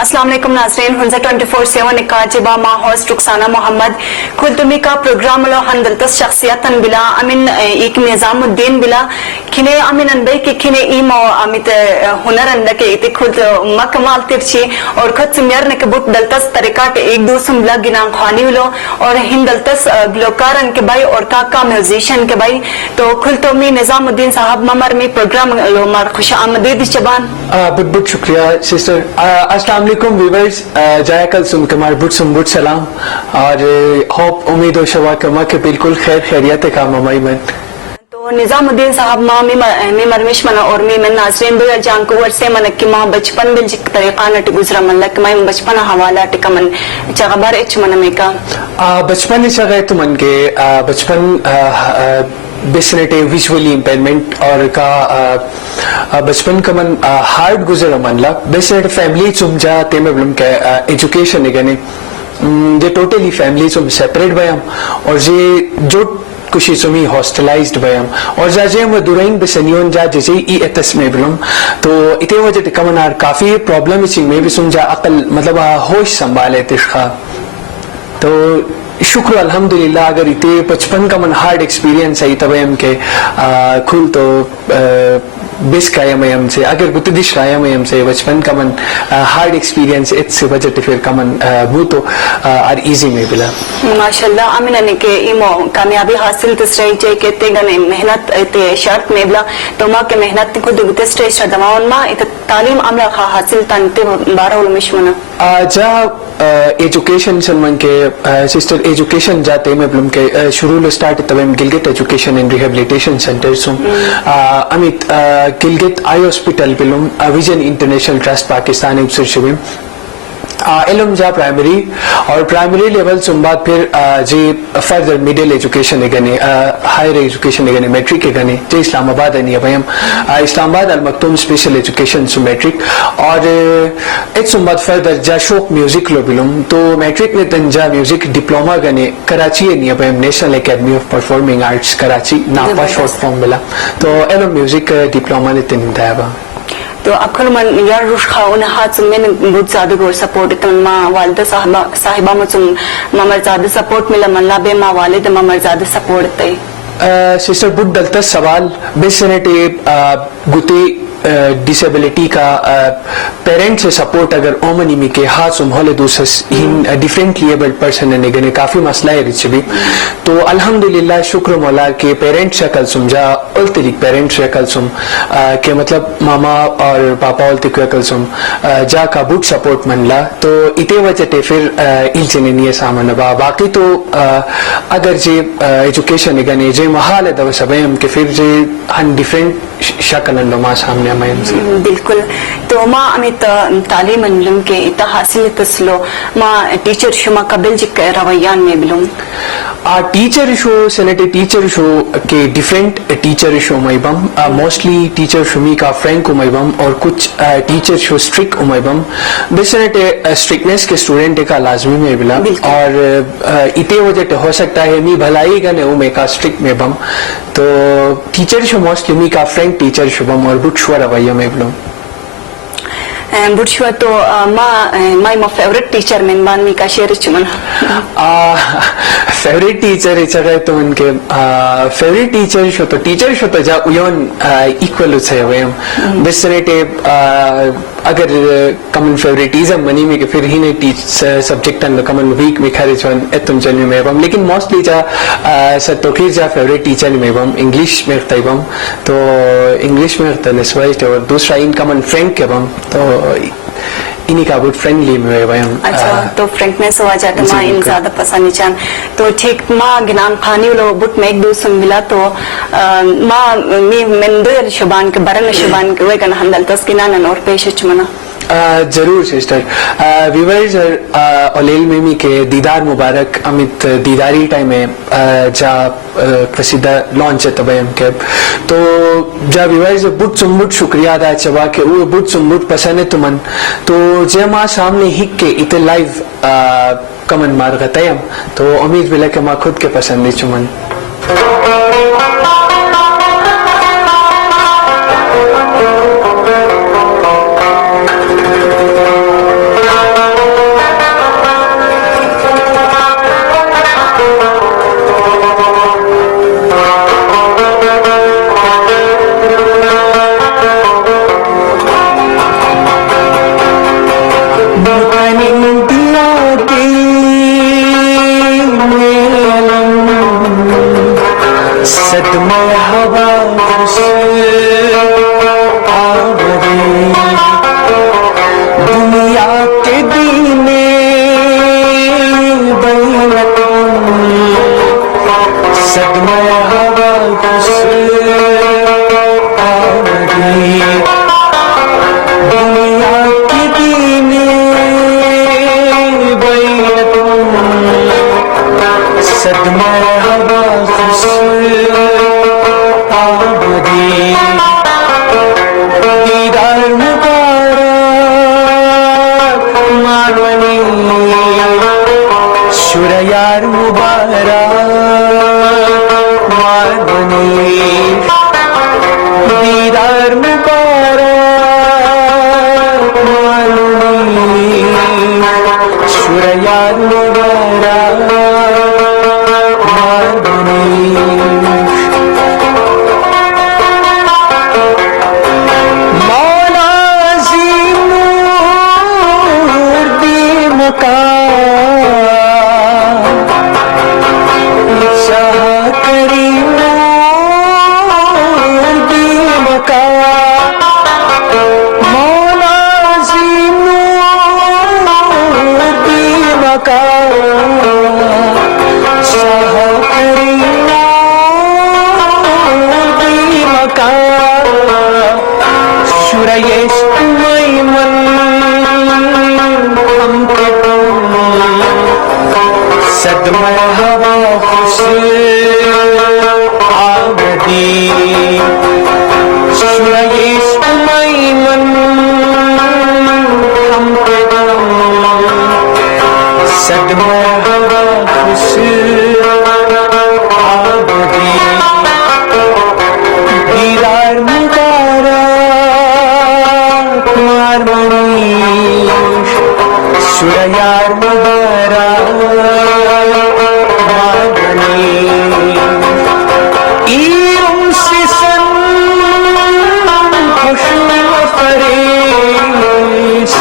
अस्सलाम वालेकुम नाज़रीन, हुंजा 24/7 निकाजिबा मा होस्ट रुखसाना मोहम्मद खुद तुमी का प्रोग्राम लो हंदलतस शख्सियतन बिला अमिन एक निजामुद्दीन बिला खिने अमिन अनबई के खिने इमो अमित हुनर अंदा के इते खुद मकमाल तिरछी और खुद सुमियर ने के बुट दलतस तरीका के एक दूसम बिला गिना खानी लो और हिंदलतस ग्लोकारन के भाई और काका म्यूजिशियन के भाई तो खुद तुमी निजामुद्दीन साहब ममर में प्रोग्राम लो मार खुश आमदीद शबान बहुत शुक्रिया सिस्टर। अस्सलाम वालेकुम व्यूअर्स, जायकल सुन कमार बुट सलाम और होप उम्मीद हो शवा कमा के बिल्कुल खैर खैरियत का ममाई मन तो निजामुद्दीन साहब माँ मी मरमिश मना और मी मन नाज़रीन दो जान को वर्षे मन कि माँ बचपन बिल जिक तरीका नट गुजरा मन लक मैं बचपन हवाला टिका मन चगबार एच मन में का बचपन से गए तो मन के बचपन बेसनेटे विजुअली इम्पेयरमेंट और का बचपन का मन हार्ड गुजरा मन ला बेसनेटे फैमिली चुम जा ते में ब्लम के एजुकेशन निगने जे टोटली फैमिली चुम सेपरेट भयम और जे जो कुछ सुमी हॉस्टलाइज्ड भयम और जाजे हम दुराइन बेसनियोन जा जैसे ई एतस में ब्लम तो इते वजह ते कमन आर काफी प्रॉब्लम इचिंग में भी सुम जा अकल मतलब होश संभाले तिखा तो शुक्र अल्हम्दुलिल्लाह अगर इते बचपन का मन हार्ड एक्सपीरियंस है तब हम के खुल तो बेस काया में हमसे अगर गुतदिश काया में हमसे बचपन का मन हार्ड एक्सपीरियंस इतने वजह फिर का मन वो तो आर इजी में बिला माशाल्लाह अमीना ने के इमो कामयाबी हासिल तस्रई चे के ते गने मेहनत ते शर्त में बिला तो मां के मेहनत को दुगते स्टे शर्दमाउन मां इत तालीम अमला हासिल तनते 12 मिशमना जा एजुकेशन सनमन के सिस्टर एजुकेशन जाते में ब्लम के शुरू स्टार्ट तब हम Gilgit education and rehabilitation centre सुम अमित गिलगित आई हॉस्पिटल बिलुम विजन इंटरनेशनल ट्रस्ट पाकिस्तान उसे शिविम इलम जा प्राइमरी और प्राइमरी लेवल सुम बाद फिर जी फर्दर मिडिल एजुकेशन गने हायर एजुकेशन गने मैट्रिक गने जे इस्लामाबाद है नियम इस्लामाबाद अल मकतूम स्पेशल एजुकेशन सु मैट्रिक और एक सुम बाद फर्दर जा शोक म्यूजिक लो बिलुम तो मैट्रिक में तंजा म्यूजिक डिप्लोमा गने कराची है नियम national academy of performing arts Karachi नापा शॉर्ट फॉर्म मिला तो इलम म्यूजिक डिप्लोमा ने तिन दायबा तो अखल मन यार रुश खाउन हाथ में बहुत ज्यादा गोर सपोर्ट तम मां वालिदा साहिबा मुझुम ममर ज्यादा सपोर्ट मिला मन लाबे मां वालिद ममर ज्यादा सपोर्ट तई सिस्टर बुट दलता सवाल बेसनेटे गुते डिसेबिलिटी का पेरेंट्स से सपोर्ट अगर ओमनी में के हाथ सुमहले दूसस इन डिफरेंटली एबल्ड पर्सन ने गने काफी मसला है रिच भी तो अल्हम्दुलिल्लाह शुक्र मौला के पेरेंट्स से कल सुम जा उल्तरी पेरेंट्स से कल सुम के मतलब मामा और पापा उल्ती के कल सुम जा का बुट सपोर्ट मनला तो इते वजह ते फिर इल्चने नहीं सामान बा बाकी तो अगर जे एजुकेशन गने जे महाल है दव सब हम के फिर जे हन डिफरेंट शक्ल नमा सामने बिल्कुल तो माँ अमित तालीम इल्म के इता हासिल तस्लो माँ टीचर शुमा कबिल जिक रवैयान में बिलूम टीचर शो सेनेटे टीचर शो के डिफरेंट टीचर शो मैबम मोस्टली टीचर शुमी का फ्रैंक उमैबम और कुछ टीचर शो स्ट्रिक्ट उमैबम बेसनेटे स्ट्रिक्टनेस के स्टूडेंट का लाजमी में बिला और इते वजह हो सकता है मी भलाई गने उमे का स्ट्रिक्ट में बम तो टीचर शो मोस्टली मी का फ्रैंक टीचर शुभम और बुटशुआ रवैया में बिलूम बुटशुआ तो माय फेवरेट टीचर मेनबान मी का शेर चुमन फेवरेट टीचर इचगे तो उनके फेवरेट टीचर शो तो जा उयोन इक्वल उसे वेम बेसनेटे अगर कमन फेवरेटिज्म मनी में के फिर ही ने टीच सब्जेक्ट अन कमन वीक में खरे चन एतम जन्म में बम लेकिन मोस्टली जा सतोखीर जा फेवरेट टीचर में बम इंग्लिश में तैबम तो इंग्लिश में तनस्वाइज और दूसरा इन कमन फ्रैंक के बम तो इन्हीं का बहुत फ्रेंडली में वयम अच्छा तो फ्रैंकनेस हो जाता मां इन ज्यादा पसंद नहीं चान तो ठीक मां गिनाम खानी लो बुट में एक दूसरे मिला तो मां मी मंदर शुबान के बरन शुबान के वे कन हंदल तस्किना न और पेश चमना जरूर सिस्टर व्यूअर्स ओलेल मेमी के दीदार मुबारक अमित दीदारी टाइम में जा कसीदा लॉन्च है तब के तो जा व्यूअर्स बुट सुम्बुट शुक्रिया अदा चबा के वो बुट सुम्बुट पसंद है तुमन तो जे मां सामने हिक के इते लाइव कमन मार गतयम तो उम्मीद बिला के मां खुद के पसंद है चुमन मानवनी शुरयार मुबारक मानवनी दीदार मुबारक मानवनी शुरयार मुबारक मानवनी मौला ज़ीनूर दी मुकाम शाह करीमूर दी मुकाम मौला ज़ीनूर दी मुकाम शाह करीमूर दी मुकाम शुरयेश मैमन हमके तुम सद मरहबा खुश आमदी शुरयेश मैमन हमके तुम सद मरहबा खुश आमदी दीदार मुबारक मारमनी शुरयार मुबारक मारमनी ईम सिसन खुशनुमा फरेश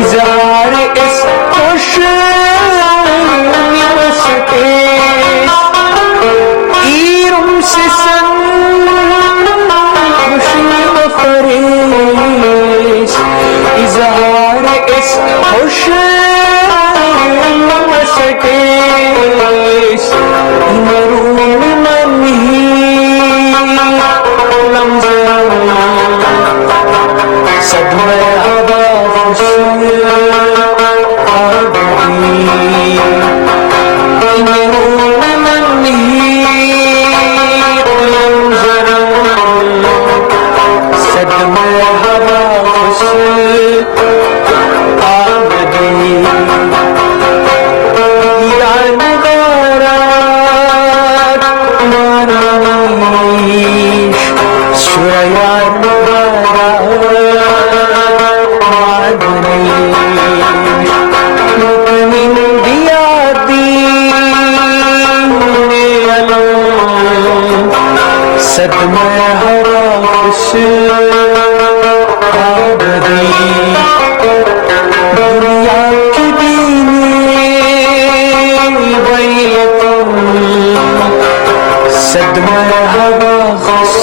इज़हार इस खुशनुमा सतेश ईम सिसन खुशनुमा फरेश इज़हार इस खुशनुमा सतेश मरून मनी सद मरहबा खुश आमदी मरून मनी सद मरहबा खुश आमदी दीदार मुबारक मानवनी शुरयार मुबारक मानवनी मुकमिन दिया दीन अलम सद मरहबा खुश आमदी दुनिया की दीने वैलकुम सद मरहबा खुश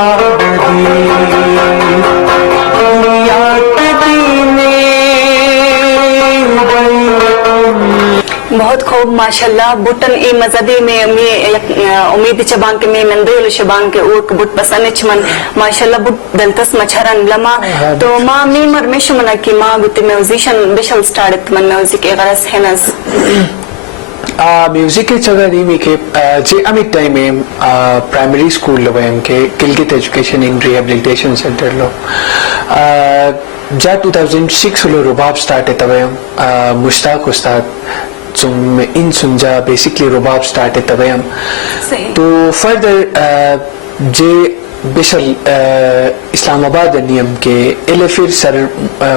आमदी दुनिया की दीने वैलकुम। बहुत खूब माशाल्लाह बुटन ई मजहबी में उम्मीद चबांग के में मंदोल शबांग के ऊक बुट पसंद चमन माशाल्लाह बुट दंतस मछरन लमा तो मां मी मरमेश मना की मां गुते म्यूजिशियन बिशल स्टार्ट मन म्यूजिक ए गरस हेनस म्यूजिक के चगरी में के जे अमित टाइम में प्राइमरी स्कूल लो हम के Gilgit education in rehabilitation centre लो जा 2006 लो रुबाब स्टार्ट है तबे हम मुश्ताक उस्ताद तुम इन सुनजा बेसिकली रुबाब स्टार्ट है तबे हम तो फर्दर जे बिशल इस्लामाबाद नियम के इले फिर सर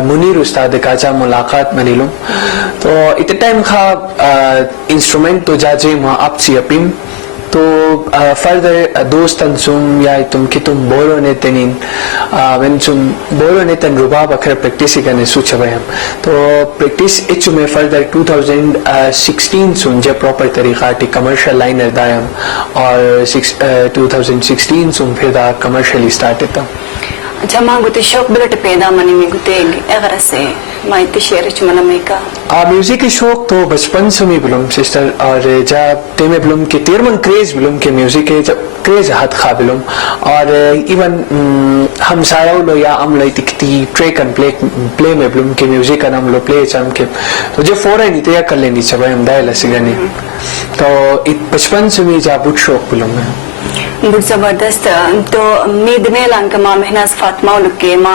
मुनीर उस्ताद काजा मुलाकात मनीलुम तो इत टाइम खा इंस्ट्रूमेंट तो जाजे वहाँ आप सी अपिम तो फर्दर दोस्तन सुम या तुम कि तुम बोलो ने तनिन when तुम बोलो ने तन रुबाब अखर प्रैक्टिस करने सूच हम तो प्रैक्टिस इच में फर्दर 2016 सुन जे प्रॉपर तरीका टी कमर्शियल लाइनर दायम और 2016 सुन फिर दा कमर्शियली स्टार्ट था अच्छा मां गुते शौक बिलट पैदा मनी में गुते अगर से माइती शेयर चमन में का म्यूजिक की शौक तो बचपन से मी बिलुम सिस्टर और जब ते में बिलुम के तेरमन क्रेज बिलुम के म्यूजिक के जब क्रेज हाथ खा बिलुम और इवन हम सायों लो या हम लो तिकती ट्रैक एंड प्ले में बिलुम के म्यूजिक का नाम लो प्ले चम के तो जो फौरन ही तैयार कर लेनी चाहिए हम दायला सिगनी तो इत बचपन से मी जा बुट शौक बिलुम है बहुत जबरदस्त तो मीद में लांग मा मेहनाज फातिमा लुके मा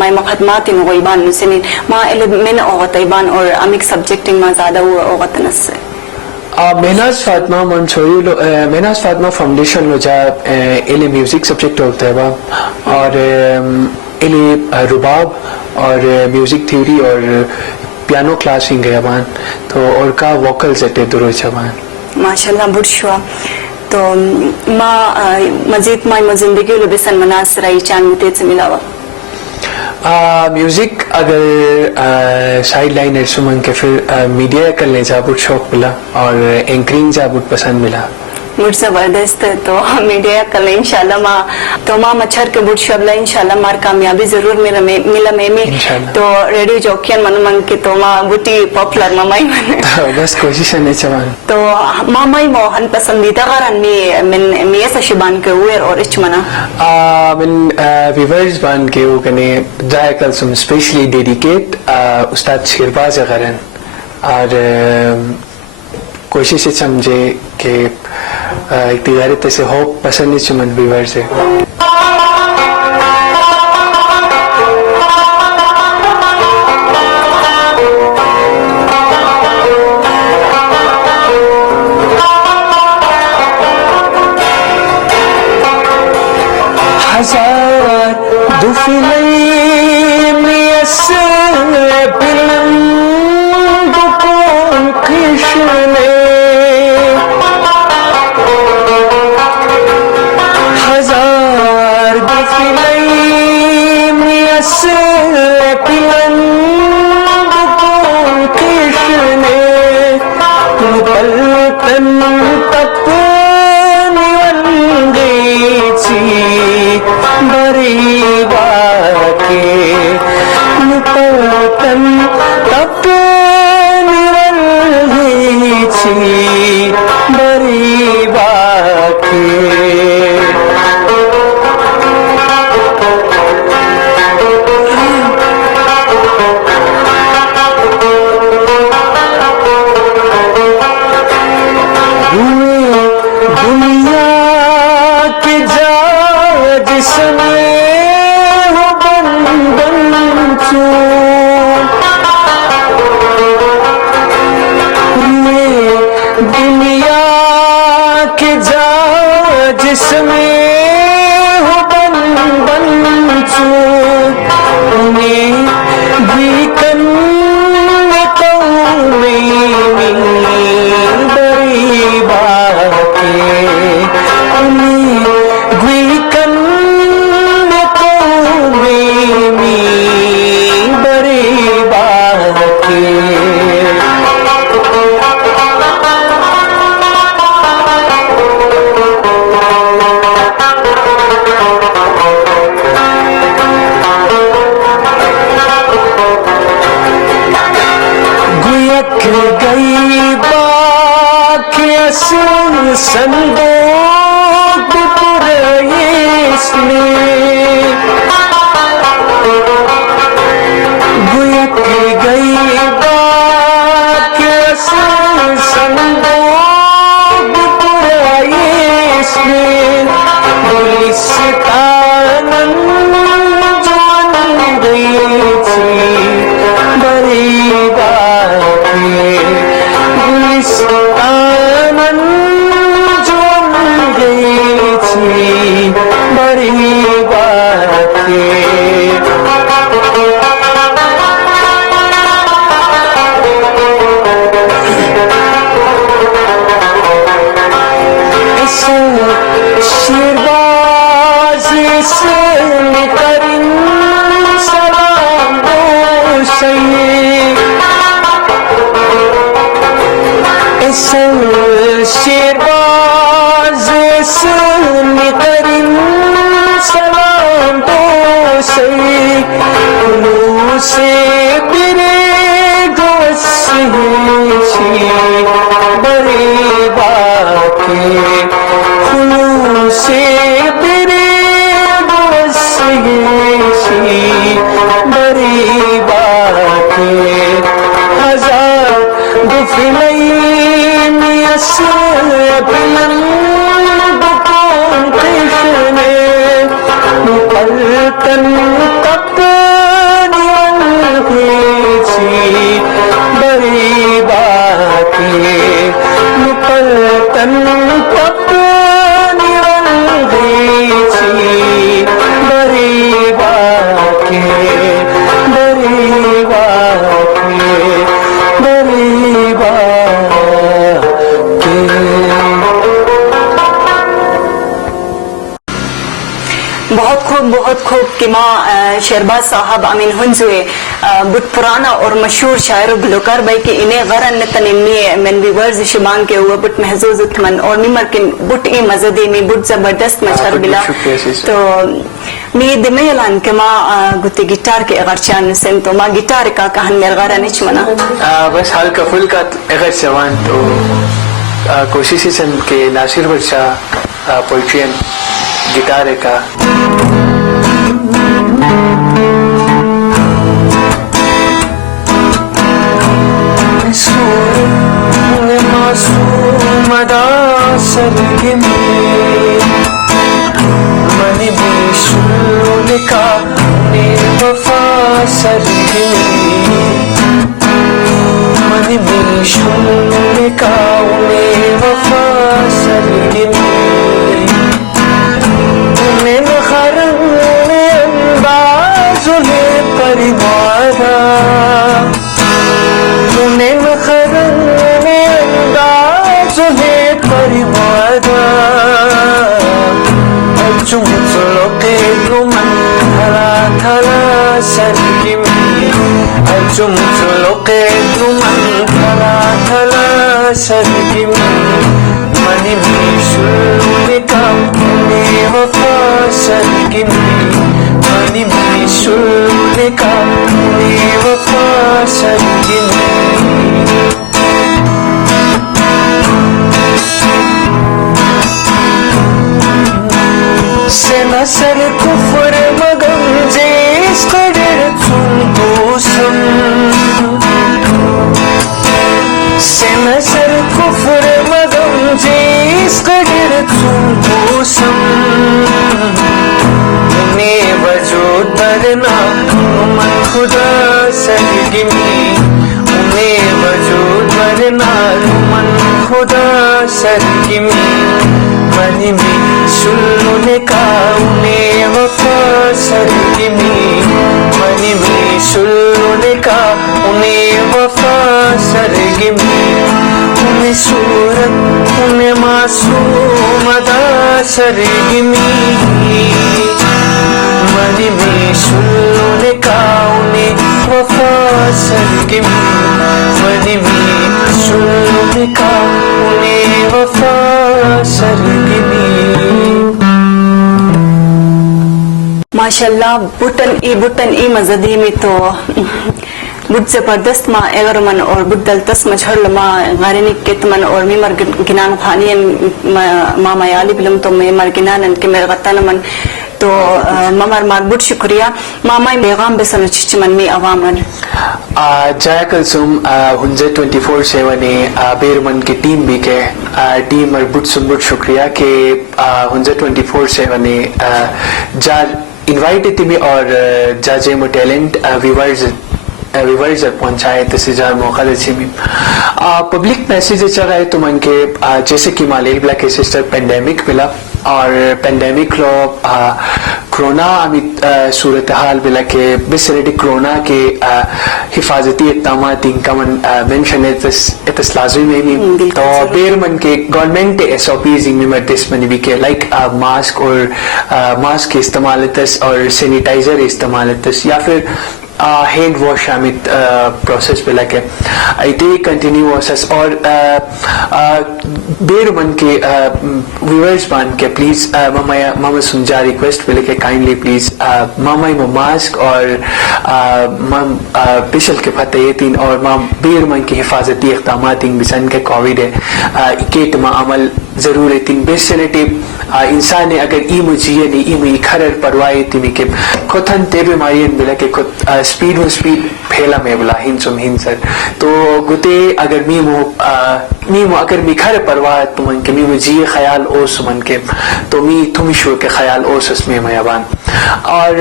माय मखदमा तीन गोइबान मुसलिन मा एलिमेंट ओगतैबान और अमिक सब्जेक्टिंग मा ज्यादा वो ओगतनस मेहनाज फातिमा मंसूरी मेहनाज फातिमा फाउंडेशन लो जा एले म्यूजिक सब्जेक्ट होता है और एले रुबाब और म्यूजिक थ्योरी और पियानो क्लासिंग है अबान तो और का वोकल्स एटे दुरो चबान माशाल्लाह बुढ़शुआ तो माँ मजीद माँ जिंदगी लो बेसन मनास रही चांगते से मिलावा म्यूजिक अगर साइड लाइन है सुमन के फिर मीडिया करने जा बहुत शौक मिला और एंकरिंग जा बहुत पसंद मिला बहुत जबरदस्त तो मीडिया कल इंशाल्लाह माँ तो माँ मच्छर के बुट शबला इंशाल्लाह मार कामयाबी जरूर मिला में तो रेडियो जॉकियन मन मन के तो माँ बुटी पॉपुलर मामाई मन बस कोशिश है चमान तो मामाई मोहन पसंदीदा गारन में मिया सशिबान के हुए और इचमना min viewers ban ke wo kane जायकल सम स्पेशली डेडिकेट उस्ताद शिरबाज गरन और कोशिश समझे कि इख्तियारी तसे हो पसंद चमन व्यूअर से हजार दुफिले कि माँ शेरबाज साहब अमीन हुंजुए बुट पुराना और मशहूर शायर और गुलकार भाई के इन्हें गरन ने तनिमी मन विवर्स शिबांग के हुआ बुट महजूज उत्मन और मिमर के बुट ई मजदी में बुट जबरदस्त मचर बिला तो मी दिमे यलान के माँ गुते गिटार के अगर चान सेम तो माँ गिटार का कहन मेरे गरन नहीं चुना बस हल्का फुल्का अगर जवान तो कोशिश है के नासिर बच्चा पोइट्रियन गिटार का मासूमदा सरगमी मनी बेशुल का बेवफा सरगमी मनी बेशुल का बेवफा सरगमी من خرم انباز لپریوادا من خرم انباز لپریوادا اجم سلوکے من تھلا تھلا سرگمی اجم سلوکے من تھلا تھلا سرگمی منی بیشل کا وفا सरगमी मनी बेशुल का वफा सरगमी से नसर कुफर मगम जेस कदर तुम दोसम से नसर कुफर मगम जेस कदर तुम दोसम वजूद बरना मन खुदा सरगमी उन्हें वजूद बरना मन खुदा सरगमी मनी में सुनने का उन्हें वफा सरगमी मनी में सुनने का उन्हें वफा सरगमी उन्हें सूरत उन्हें मासूमदा सरगमी मनी में सुनने का उन्हें वफा सरगमी मनी में सुनने का उन्हें वफा सरगमी माशाल्लाह बुटन ई मजदी में तो बुट जबरदस्त माँ एगर मन और बुट दलतस मझर माँ गारिनी केत मन और मी मर गिनान खानियन माँ मयाली बिलम तो मैं मर गिनान के मेरे गत्तान मन तो ममर मारबुट शुक्रिया मामा बेगाम बेसन चिच मन में अवामन जाया कलसुम हुंजे 24/7 ने बेरमन की टीम भी के टीम मरबुट सुनबुट शुक्रिया के हुंजे 24/7 ने जा इनवाइट थी और जाजे मो टैलेंट व्यूवर्स पहुंचाए तसीजार मौका दे छिमी पब्लिक मैसेज चला है तुमन के जैसे कि मालेल ब्लैक सिस्टर पेंडेमिक मिला और पेंडेमिक लो कोरोना अमित सूरत हाल बिला के बिसरेडी कोरोना के हिफाजती इक़दामात इनका मन मेंशन इतस लाज़मी में भी तो बेर मन के गवर्नमेंट SOPs में मर्दिस मन भी के लाइक मास्क और मास्क के इस्तेमाल इतस और सैनिटाइजर इस्तेमाल इतस या फिर हैंड वॉश अमित प्रोसेस पे लगे इतने कंटिन्यूअस और बेर मन के व्यूअर्स बन के प्लीज मामा सुनजा रिक्वेस्ट पे लेके काइंडली प्लीज मामा मास्क और पिछल के फतेह तीन और माम बेर मन की हिफाजती इक़दामात इन बिसन के कोविड है इकेट मा अमल जरूरत इन बेसनेटिव इंसान ने अगर ई मुझे नहीं ई मुझे खरर परवाए तिमी के खुदन ते बीमारी बिला के खुद स्पीड फैला में बोला हिंसुम हिंसर तो गुते अगर मी अगर मी खर परवाह तुमन के मी मुझे ख्याल ओ सुमन के तो मी तुम शो के ख्याल ओ सस्मे मयाबान और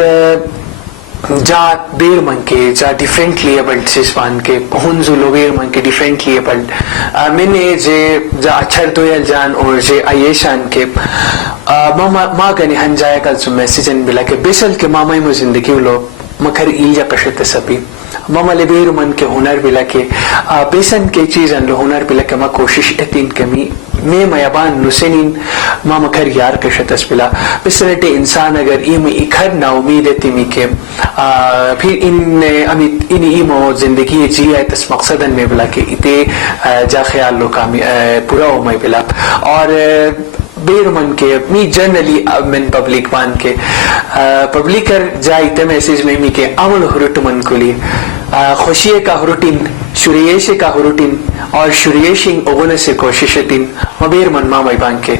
जा बेर मन के जा डिफरेंटली एबल्ड सिस्पान के हुंजु लो बेर मन के डिफरेंटली एबल्ड मैंने जे जा अक्षर दोयल जान और जे आयेशान के मामा गने हन जाया कल सु मैसेजन बिला के बेसल के मामा मो जिंदगी लो मखर इल्जा पशत सभी मामा ले बेर मन के हुनर बिला के बेसन के चीज अन लो हुनर बिला के मा कोशिश एतिन कमी मैं मयाबान नुसेनिन मामा खर यार के शतस पिला बिसरटे इंसान अगर इम इखर ना उम्मीद है तिमी के फिर इन अमित इन इमो जिंदगी जी है तस मकसदन में बिला के इते जा ख्याल लो कामी पूरा हो मैं बिला और बेरमन के मी जनरली मैं पब्लिक मान के पब्लिक कर जाए इतने मैसेज में मी के अमल हुरुट मन को लिए खुशिये का हुरुटिन शुरियेशे का हुरुटिन और शुरियेशिंग ओगने से कोशिशतिन मबेर मन मा मैबान के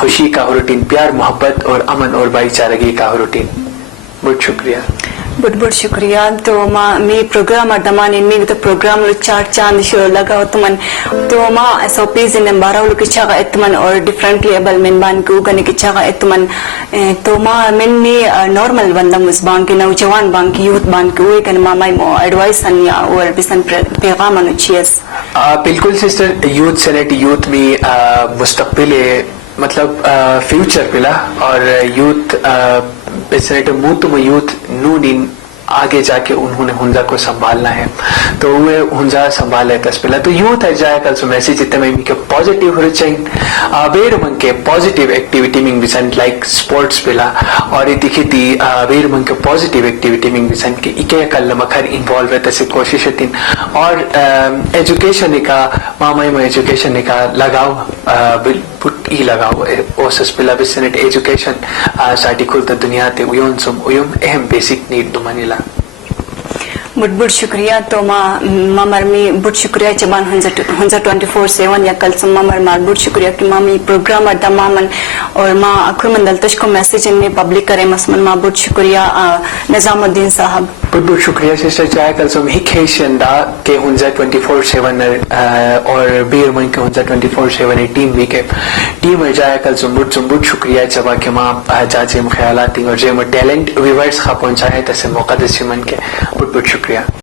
खुशी का हुरुटिन प्यार मोहब्बत और अमन और भाईचारगी का हुरुटिन बहुत शुक्रिया बहुत शुक्रिया तो माँ मी प्रोग्राम अर्धमान इनमें तो प्रोग्राम लो चार चांद शुरू लगा हो तुमन तो माँ SOPs इन बारह लो किच्छा का तुमन और डिफरेंट लेवल में बांध के उगने किच्छा का तुमन तो माँ में नॉर्मल बंदा मुझ बांध के नौजवान बांध के यूथ बांध के वो कन माँ मो एडवाइस अन्या और बिसन पैगाम अनुच्छेस बिल्कुल सिस्टर यूथ सेनेट यूथ में मुस्तकबिल मतलब फ्यूचर पिला और यूथ सेनेट मुत में यूथ नून आगे जाके उन्होंने हुंजा को संभालना है तो वे हुंजा संभाले तस पिला तो यूथ है जाए कल सो मैसेज इतने में के पॉजिटिव हो चाहिए बेर मन के पॉजिटिव एक्टिविटी में विसन लाइक स्पोर्ट्स पिला और ये दिखी थी बेर मन के पॉजिटिव एक्टिविटी में विसन के इके कल मखर इन्वॉल्व है तसे कोशिश थी और एजुकेशन का मामा में एजुकेशन का लगाओ पुट ही लगाओ ओसस पिला बिसनेट एजुकेशन साटी खुल तो दुनिया ते उयोन सुम उयोम अहम बेसिक नीड दुमानीला बहुत शुक्रिया तो मामर में बहुत शुक्रिया चबान हंजा 24/7 या कल से मामर मार बहुत शुक्रिया कि मामी प्रोग्राम अड्डा मामन और माँ अखुर मंदल तश को मैसेज इनमें पब्लिक करे मसमन माँ बहुत शुक्रिया निजामुद्दीन साहब बहुत शुक्रिया सिस्टर चाहे कल से ही खेशंदा के हंजा 24/7 और बीर मन के हंजा 24/7 टीम भी के टीम जाए कल से बहुत शुक्रिया चबा के माँ जाजे ख्यालाती और जे टैलेंट व्यूअर्स खा पहुंचाए तसे मौका दे मन के बहुत शुक्रिया